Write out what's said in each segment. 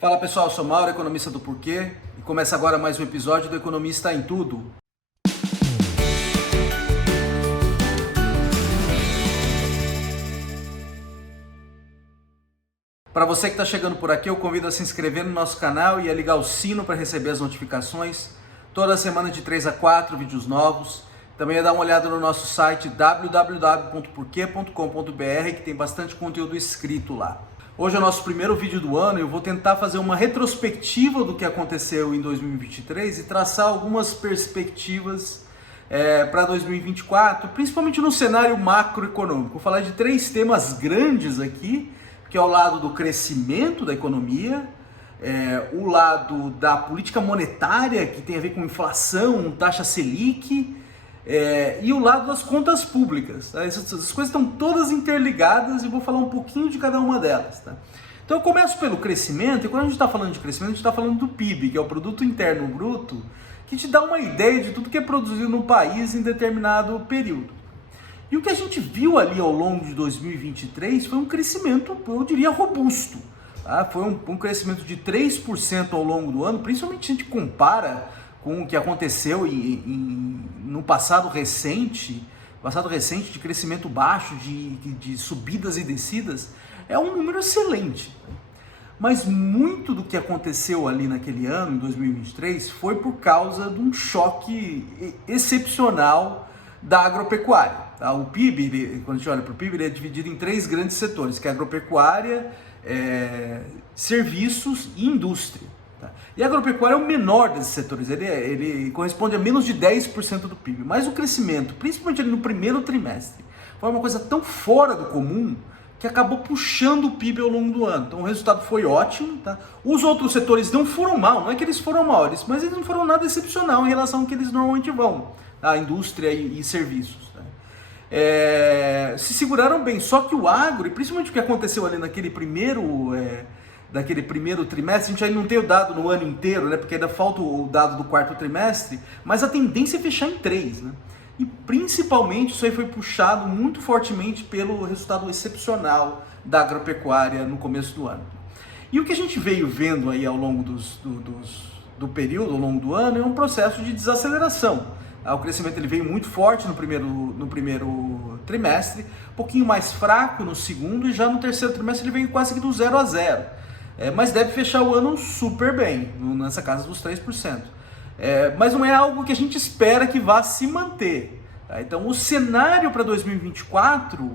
Fala pessoal, eu sou Mauro, economista do Porquê, e começa agora mais um episódio do Economista em Tudo. Para você que está chegando por aqui, eu convido a se inscrever no nosso canal e a ligar o sino para receber as notificações. Toda semana de 3 a 4 vídeos novos. Também é dar uma olhada no nosso site www.porque.com.br, que tem bastante conteúdo escrito lá. Hoje é o nosso primeiro vídeo do ano e eu vou tentar fazer uma retrospectiva do que aconteceu em 2023 e traçar algumas perspectivas para 2024, principalmente no cenário macroeconômico. Vou falar de três temas grandes aqui, que é o lado do crescimento da economia, o lado da política monetária, que tem a ver com inflação, taxa Selic, e o lado das contas públicas. Tá? Essas coisas estão todas interligadas e vou falar um pouquinho de cada uma delas. Tá? Então eu começo pelo crescimento, e quando a gente está falando de crescimento, a gente está falando do PIB, que é o Produto Interno Bruto, que te dá uma ideia de tudo que é produzido no país em determinado período. E o que a gente viu ali ao longo de 2023 foi um crescimento, eu diria, robusto. Tá? Foi um crescimento de 3% ao longo do ano, principalmente se a gente compara com o que aconteceu no passado recente de crescimento baixo, de subidas e descidas, é um número excelente. Mas muito do que aconteceu ali naquele ano, em 2023, foi por causa de um choque excepcional da agropecuária. Tá? O PIB, quando a gente olha para o PIB, ele é dividido em três grandes setores, que é a agropecuária, serviços e indústria. Tá? E a agropecuária é o menor desses setores, ele corresponde a menos de 10% do PIB, mas o crescimento, principalmente ali no primeiro trimestre, foi uma coisa tão fora do comum que acabou puxando o PIB ao longo do ano. Então o resultado foi ótimo. Tá? Os outros setores não foram mal, não é que eles foram mal, mas eles não foram nada excepcional em relação ao que eles normalmente vão, a indústria e serviços. Tá? Se seguraram bem, só que o agro, e principalmente o que aconteceu ali naquele primeiro trimestre, a gente ainda não tem o dado no ano inteiro, né, porque ainda falta o dado do quarto trimestre, mas a tendência é fechar em 3, né? E principalmente isso aí foi puxado muito fortemente pelo resultado excepcional da agropecuária no começo do ano. E o que a gente veio vendo aí ao longo do período, ao longo do ano, é um processo de desaceleração. O crescimento ele veio muito forte no primeiro trimestre, um pouquinho mais fraco no segundo, e já no terceiro trimestre ele veio quase que do 0 a 0. Mas deve fechar o ano super bem, nessa casa dos 3%. Mas não é algo que a gente espera que vá se manter. Tá? Então o cenário para 2024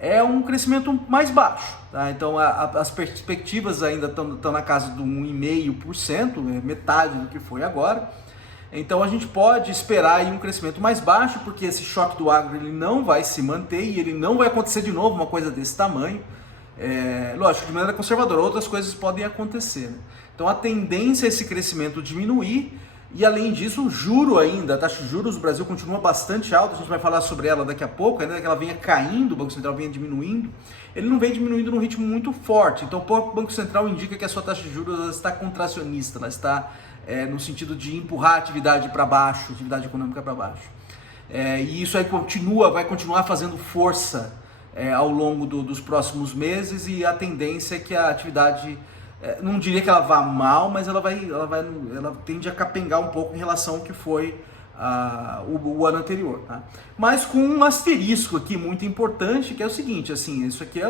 é um crescimento mais baixo. Tá? Então as perspectivas ainda estão na casa do 1,5%, metade do que foi agora. Então a gente pode esperar aí um crescimento mais baixo, porque esse choque do agro ele não vai se manter e ele não vai acontecer de novo uma coisa desse tamanho. Lógico, de maneira conservadora, outras coisas podem acontecer. Né? Então a tendência é esse crescimento diminuir, e além disso o juro ainda, a taxa de juros do Brasil continua bastante alta, a gente vai falar sobre ela daqui a pouco, ainda que ela venha caindo, o Banco Central venha diminuindo, ele não vem diminuindo num ritmo muito forte, então o próprio Banco Central indica que a sua taxa de juros está contracionista, ela está no sentido de empurrar a atividade para baixo, atividade econômica para baixo. E isso aí vai continuar fazendo força ao longo dos próximos meses, e a tendência é que a atividade, não diria que ela vá mal, mas ela tende a capengar um pouco em relação ao que foi o ano anterior. Tá? Mas com um asterisco aqui muito importante, que é o seguinte, assim, isso aqui é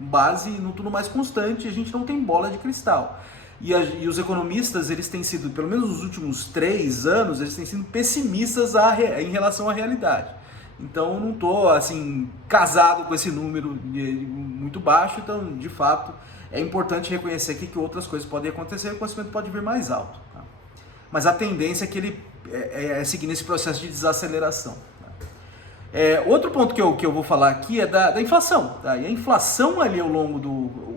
base no tudo mais constante, a gente não tem bola de cristal. E os economistas, eles têm sido, pelo menos nos últimos 3 anos, eles têm sido pessimistas em relação à realidade. Então eu não estou assim, casado com esse número muito baixo, então de fato é importante reconhecer aqui que outras coisas podem acontecer e o crescimento pode vir mais alto. Tá? Mas a tendência é que ele seguir nesse processo de desaceleração. Tá? Outro ponto que eu vou falar aqui é da inflação. Tá? E a inflação ali ao longo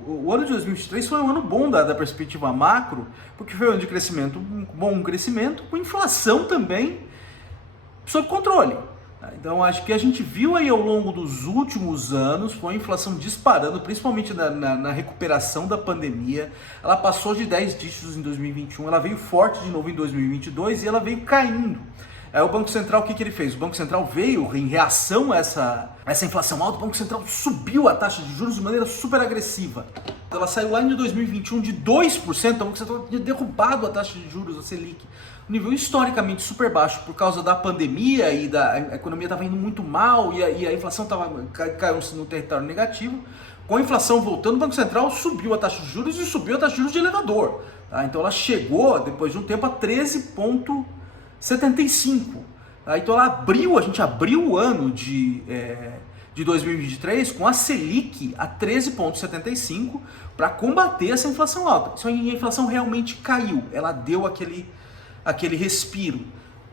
o ano de 2023 foi um ano bom da perspectiva macro, porque foi um ano de crescimento, um bom crescimento, com inflação também sob controle. Então acho que a gente viu aí ao longo dos últimos anos foi a inflação disparando, principalmente na recuperação da pandemia. Ela passou de 10 dígitos em 2021, ela veio forte de novo em 2022 e ela veio caindo. O Banco Central, o que ele fez? O Banco Central veio em reação a essa inflação alta, o Banco Central subiu a taxa de juros de maneira super agressiva. Ela saiu lá em 2021 de 2%, então você tinha derrubado a taxa de juros, a Selic, um nível historicamente super baixo por causa da pandemia e a economia estava indo muito mal e a inflação caiu no território negativo. Com a inflação voltando, o Banco Central subiu a taxa de juros e subiu a taxa de juros de elevador. Tá? Então ela chegou, depois de um tempo, a 13,75%. Tá? Então a gente abriu o ano de 2023 com a Selic a 13,75 para combater essa inflação alta. Só que a inflação realmente caiu, ela deu aquele respiro.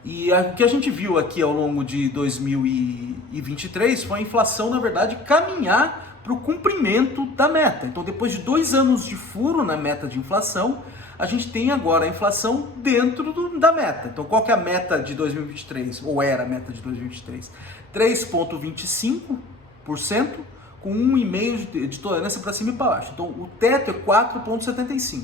E o que a gente viu aqui ao longo de 2023 foi a inflação, na verdade, caminhar para o cumprimento da meta. Então, depois de 2 anos de furo na meta de inflação, a gente tem agora a inflação dentro da meta. Então, qual que é a meta de 2023? Ou era a meta de 2023? 3,25%, com 1,5% de tolerância para cima e para baixo. Então, o teto é 4,75%.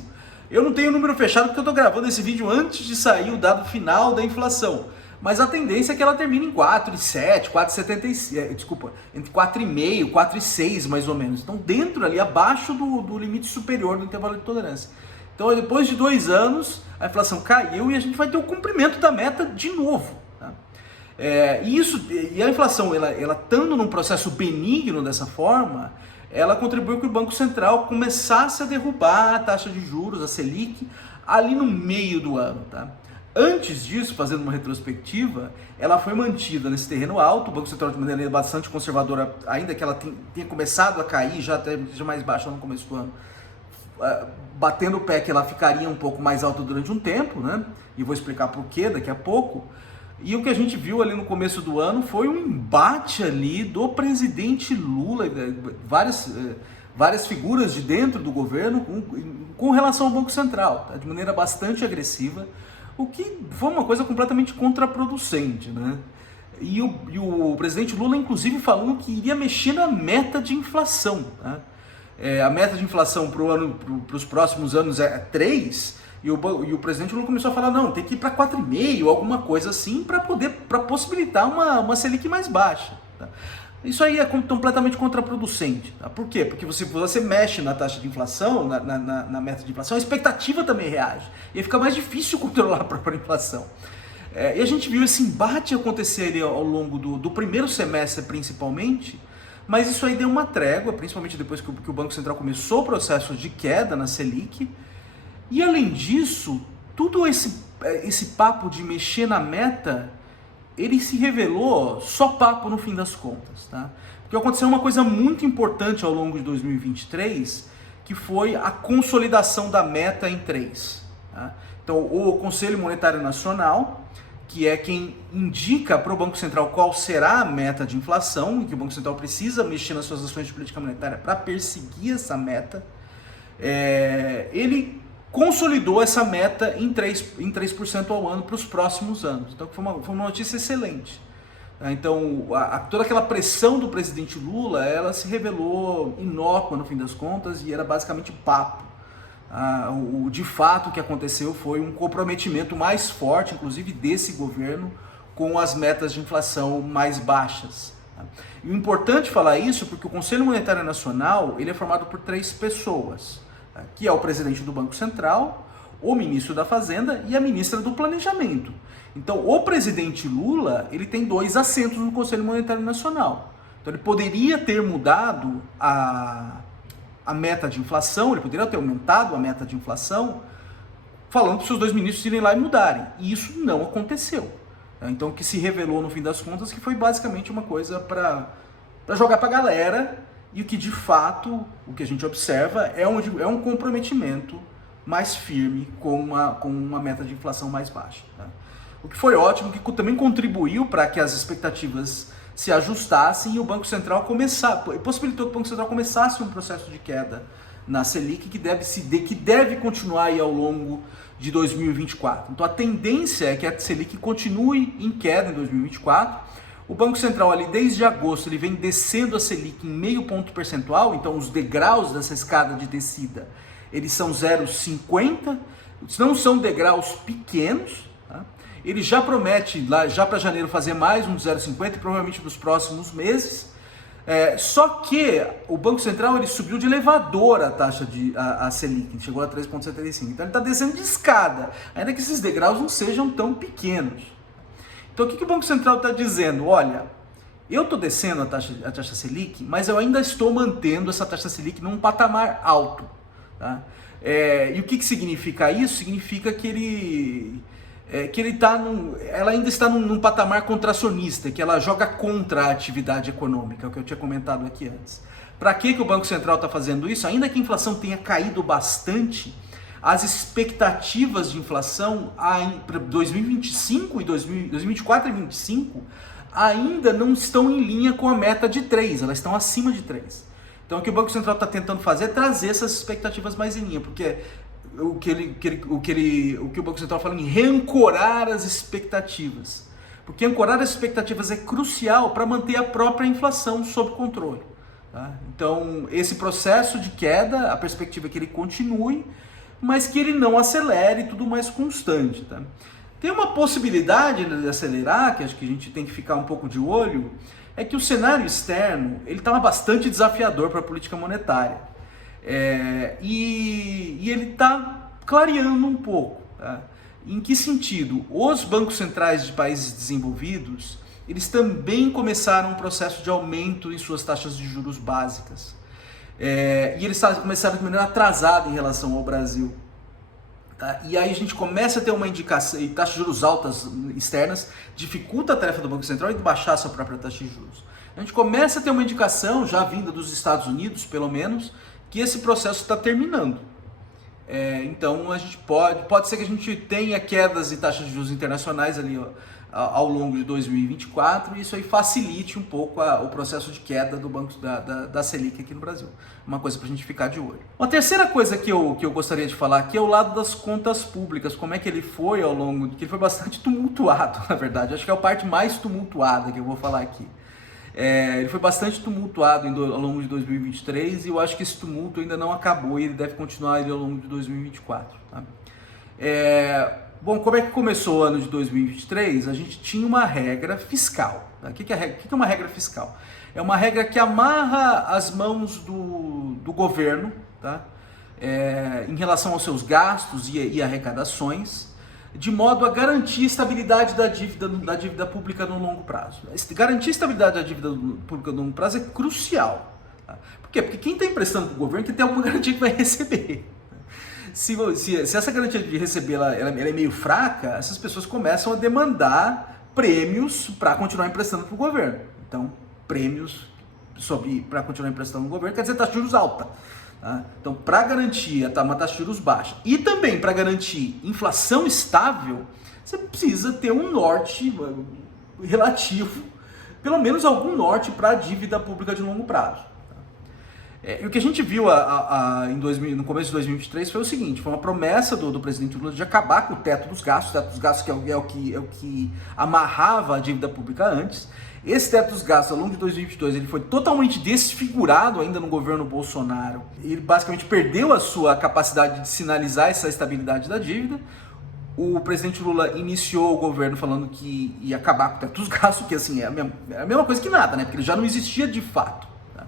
Eu não tenho o número fechado porque eu estou gravando esse vídeo antes de sair o dado final da inflação. Mas a tendência é que ela termine em 4,7, 4,76, desculpa, entre 4,5 e 4,6 mais ou menos. Então, dentro ali, abaixo do limite superior do intervalo de tolerância. Então, depois de 2 anos, a inflação caiu e a gente vai ter o cumprimento da meta de novo. Tá? E a inflação, ela estando num processo benigno dessa forma, ela contribuiu para o Banco Central começasse a derrubar a taxa de juros, a Selic, ali no meio do ano. Tá? Antes disso, fazendo uma retrospectiva, ela foi mantida nesse terreno alto, o Banco Central de maneira bastante conservadora, ainda que ela tenha começado a cair, já até mais baixa no começo do ano, batendo o pé que ela ficaria um pouco mais alta durante um tempo, né? E vou explicar por quê daqui a pouco. E o que a gente viu ali no começo do ano foi um embate ali do presidente Lula, várias figuras de dentro do governo com relação ao Banco Central, tá? De maneira bastante agressiva, o que foi uma coisa completamente contraproducente, né? E o presidente Lula, inclusive, falou que iria mexer na meta de inflação, tá? A meta de inflação para os próximos anos é 3%, e o presidente Lula começou a falar, não, tem que ir para 4,5%, alguma coisa assim, para possibilitar uma Selic mais baixa. Tá? Isso aí é completamente contraproducente. Tá? Por quê? Porque você mexe na taxa de inflação, na meta de inflação, a expectativa também reage. E aí fica mais difícil controlar a própria inflação. E a gente viu esse embate acontecer ali ao longo do primeiro semestre, principalmente, mas isso aí deu uma trégua, principalmente depois que o Banco Central começou o processo de queda na Selic. E além disso, tudo esse papo de mexer na meta, ele se revelou só papo no fim das contas, tá? Porque aconteceu uma coisa muito importante ao longo de 2023, que foi a consolidação da meta em 3. Tá? Então, o Conselho Monetário Nacional, que é quem indica para o Banco Central qual será a meta de inflação, e que o Banco Central precisa mexer nas suas ações de política monetária para perseguir essa meta, ele consolidou essa meta em 3% ao ano para os próximos anos. Então foi uma notícia excelente. Então toda aquela pressão do presidente Lula, ela se revelou inócua no fim das contas e era basicamente papo. De fato o que aconteceu foi um comprometimento mais forte, inclusive desse governo, com as metas de inflação mais baixas. E o importante falar isso porque o Conselho Monetário Nacional ele é formado por 3 pessoas, que é o presidente do Banco Central, o ministro da Fazenda e a ministra do Planejamento. Então, o presidente Lula, ele tem 2 assentos no Conselho Monetário Nacional. Então, ele poderia ter mudado a meta de inflação, ele poderia ter aumentado a meta de inflação, falando para os seus 2 ministros irem lá e mudarem. E isso não aconteceu. Então, o que se revelou no fim das contas que foi basicamente uma coisa para jogar para a galera. E o que de fato, o que a gente observa é um comprometimento mais firme com uma meta de inflação mais baixa. Tá? O que foi ótimo, que também contribuiu para que as expectativas se ajustassem e o Banco Central possibilitou que o Banco Central começasse um processo de queda na Selic que deve continuar aí ao longo de 2024. Então a tendência é que a Selic continue em queda em 2024. O Banco Central ali desde agosto ele vem descendo a Selic em meio ponto percentual, então os degraus dessa escada de descida, eles são 0,50, não são degraus pequenos, tá? Ele já promete, já para janeiro, fazer mais um 0,50, provavelmente nos próximos meses. Só que o Banco Central ele subiu de elevador a taxa a Selic, chegou a 3,75. Então ele está descendo de escada, ainda que esses degraus não sejam tão pequenos. Então o que o Banco Central está dizendo? Olha, eu estou descendo a taxa Selic, mas eu ainda estou mantendo essa taxa Selic num patamar alto. Tá? E o que significa isso? Significa que ela ainda está num patamar contracionista, que ela joga contra a atividade econômica, é o que eu tinha comentado aqui antes. Para que o Banco Central está fazendo isso? Ainda que a inflação tenha caído bastante, as expectativas de inflação para 2025 e 2024 e 2025 ainda não estão em linha com a meta de 3, elas estão acima de 3. Então o que o Banco Central está tentando fazer é trazer essas expectativas mais em linha, porque o que o Banco Central fala em reancorar as expectativas. Porque ancorar as expectativas é crucial para manter a própria inflação sob controle. Tá? Então, esse processo de queda, a perspectiva é que ele continue, mas que ele não acelere, tudo mais constante. Tá? Tem uma possibilidade de acelerar, que acho que a gente tem que ficar um pouco de olho, é que o cenário externo ele está bastante desafiador para a política monetária. E ele está clareando um pouco. Tá? Em que sentido? Os bancos centrais de países desenvolvidos, eles também começaram um processo de aumento em suas taxas de juros básicas. E eles começaram de maneira atrasada em relação ao Brasil. Tá? E aí a gente começa a ter uma indicação, e taxas de juros altas externas dificulta a tarefa do Banco Central de baixar a sua própria taxa de juros. A gente começa a ter uma indicação, já vinda dos Estados Unidos, pelo menos, que esse processo está terminando. Então a gente pode ser que a gente tenha quedas em taxas de juros internacionais ali ao longo de 2024 e isso aí facilite um pouco o processo de queda do banco da Selic aqui no Brasil. Uma coisa para a gente ficar de olho. Uma terceira coisa que eu gostaria de falar aqui é o lado das contas públicas, como é que ele foi ao longo, que ele foi bastante tumultuado, na verdade. Acho que é a parte mais tumultuada que eu vou falar aqui. Ele foi bastante tumultuado ao longo de 2023 e eu acho que esse tumulto ainda não acabou e ele deve continuar ao longo de 2024. Tá? Bom, como é que começou o ano de 2023? A gente tinha uma regra fiscal. Tá? O que é uma regra fiscal? É uma regra que amarra as mãos do governo, tá? Em relação aos seus gastos e arrecadações, de modo a garantir a estabilidade da dívida pública no longo prazo. Garantir a estabilidade da dívida pública no longo prazo é crucial. Tá? Por quê? Porque quem está emprestando para o governo tem que ter alguma garantia que vai receber. Se essa garantia de receber ela é meio fraca, essas pessoas começam a demandar prêmios para continuar emprestando para o governo. Então, prêmios para continuar emprestando no governo quer dizer taxa de juros alta. Tá? Então, para garantir uma taxa de juros baixa e também para garantir inflação estável, você precisa ter um norte relativo, pelo menos algum norte para a dívida pública de longo prazo. E o que a gente viu no começo de 2023 foi o seguinte, foi uma promessa do presidente Lula de acabar com o teto dos gastos que é o que amarrava a dívida pública antes. Esse teto dos gastos ao longo de 2022 ele foi totalmente desfigurado ainda no governo Bolsonaro. Ele basicamente perdeu a sua capacidade de sinalizar essa estabilidade da dívida. O presidente Lula iniciou o governo falando que ia acabar com o teto dos gastos, que assim, é a mesma coisa que nada, né? Porque ele já não existia de fato. Tá?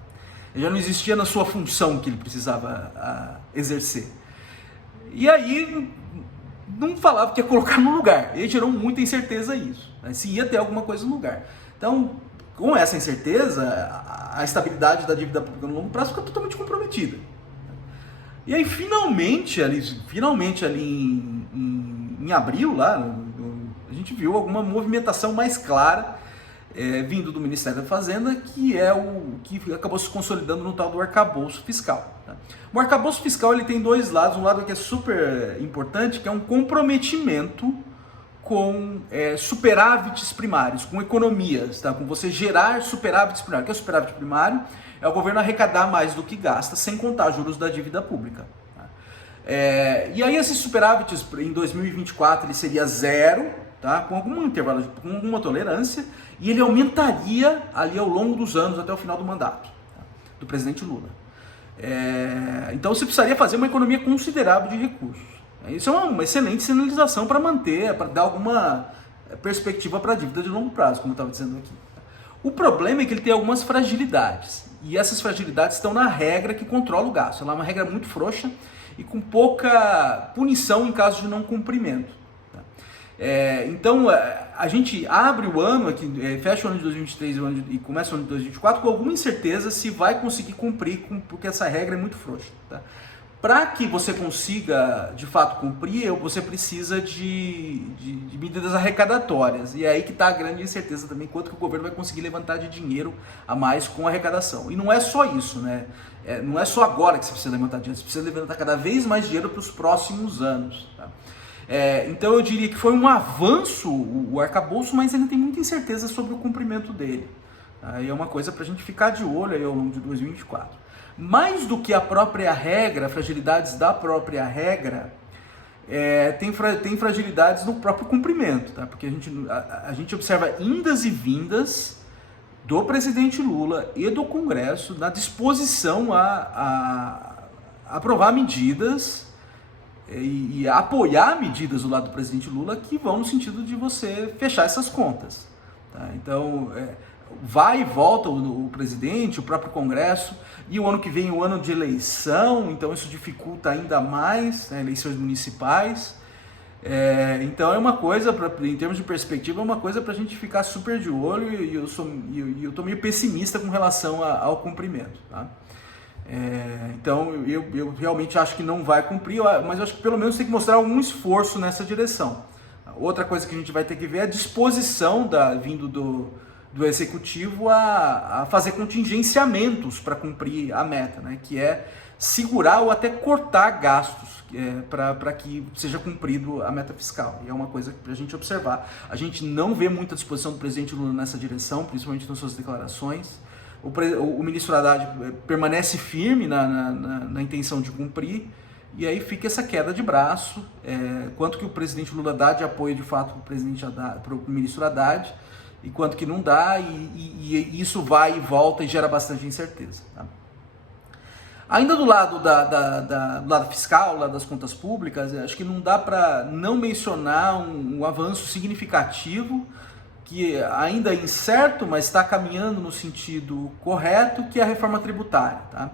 Ele já não existia na sua função que ele precisava exercer. E aí não falava que ia colocar no lugar. Ele gerou muita incerteza isso, né? Se ia ter alguma coisa no lugar. Então, com essa incerteza, a estabilidade da dívida pública no longo prazo fica totalmente comprometida. E aí, finalmente ali em abril, a gente viu alguma movimentação mais clara vindo do Ministério da Fazenda, que é o que acabou se consolidando no tal do arcabouço fiscal. Tá? O arcabouço fiscal ele tem dois lados, um lado que é super importante, que é um comprometimento com superávites primários, com economias, tá? Com você gerar superávites primários. O que é superávit primário? É o governo arrecadar mais do que gasta, sem contar juros da dívida pública. Tá? E aí esses superávites em 2024 ele seria zero, tá? Com algum intervalo, com alguma tolerância, e ele aumentaria ali ao longo dos anos até o final do mandato, tá? Do presidente Lula. Então você precisaria fazer uma economia considerável de recursos. Isso é uma excelente sinalização para manter, para dar alguma perspectiva para a dívida de longo prazo, como eu estava dizendo aqui. O problema é que ele tem algumas fragilidades, e essas fragilidades estão na regra que controla o gasto. Ela é uma regra muito frouxa e com pouca punição em caso de não cumprimento. Tá? Então, a gente abre o ano, aqui, fecha o ano de 2023 e começa o ano de 2024 com alguma incerteza se vai conseguir cumprir, porque essa regra é muito frouxa. Tá? Para que você consiga, de fato, cumprir, você precisa de medidas arrecadatórias. E é aí que está a grande incerteza também, quanto que o governo vai conseguir levantar de dinheiro a mais com a arrecadação. E não é só isso, né? Não é só agora que você precisa levantar dinheiro, você precisa levantar cada vez mais dinheiro para os próximos anos. Tá? Então eu diria que foi um avanço o arcabouço, mas ainda tem muita incerteza sobre o cumprimento dele. Tá? E é uma coisa para a gente ficar de olho aí ao longo de 2024. Mais do que a própria regra, fragilidades da própria regra, tem fragilidades no próprio cumprimento, tá? Porque a gente observa indas e vindas do presidente Lula e do Congresso na disposição a aprovar medidas e a apoiar medidas do lado do presidente Lula que vão no sentido de você fechar essas contas. Tá? Então, vai e volta o presidente, o próprio Congresso, e o ano que vem é o ano de eleição, então isso dificulta ainda mais, né, eleições municipais. Então é uma coisa, em termos de perspectiva, é uma coisa para a gente ficar super de olho, e eu estou meio pessimista com relação ao cumprimento. Tá? Então eu realmente acho que não vai cumprir, mas eu acho que pelo menos tem que mostrar algum esforço nessa direção. Outra coisa que a gente vai ter que ver é a disposição vindo do executivo a fazer contingenciamentos para cumprir a meta, né? Que é segurar ou até cortar gastos para que seja cumprido a meta fiscal. E é uma coisa para a gente observar. A gente não vê muita disposição do presidente Lula nessa direção, principalmente nas suas declarações. O ministro Haddad permanece firme na intenção de cumprir, e aí fica essa queda de braço, quanto que o presidente Lula dá de apoio de fato para o ministro Haddad, e quanto que não dá, e isso vai e volta e gera bastante incerteza. Tá? Ainda do lado do lado fiscal, lá das contas públicas, acho que não dá para não mencionar um avanço significativo, que ainda é incerto, mas está caminhando no sentido correto, que é a reforma tributária. Tá?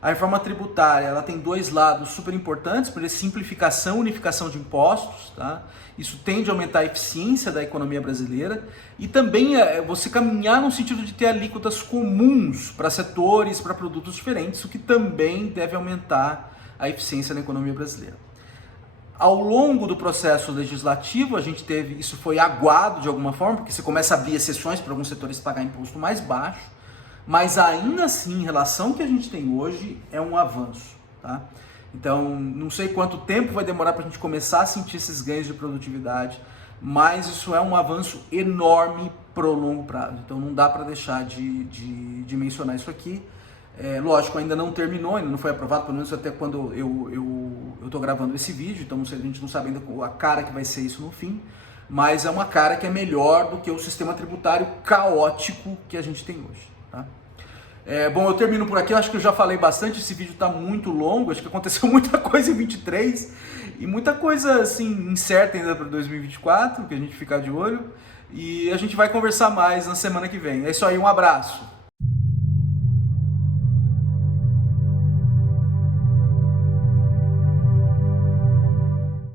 A reforma tributária ela tem dois lados super importantes, por exemplo, simplificação e unificação de impostos. Tá? Isso tende a aumentar a eficiência da economia brasileira e também você caminhar no sentido de ter alíquotas comuns para setores, para produtos diferentes, o que também deve aumentar a eficiência da economia brasileira. Ao longo do processo legislativo, isso foi aguado de alguma forma, porque você começa a abrir exceções para alguns setores pagar imposto mais baixo, mas ainda assim, em relação ao que a gente tem hoje, é um avanço. Tá? Então, não sei quanto tempo vai demorar para a gente começar a sentir esses ganhos de produtividade, mas isso é um avanço enorme para o longo prazo. Então, não dá para deixar de mencionar isso aqui. Lógico, ainda não terminou, ainda não foi aprovado, pelo menos até quando eu estou gravando esse vídeo, então a gente não sabe ainda a cara que vai ser isso no fim, mas é uma cara que é melhor do que o sistema tributário caótico que a gente tem hoje. Tá? Bom, eu termino por aqui, eu acho que eu já falei bastante, esse vídeo está muito longo, acho que aconteceu muita coisa em 23 e muita coisa assim incerta ainda para 2024, que a gente ficar de olho, e a gente vai conversar mais na semana que vem. É isso aí, um abraço!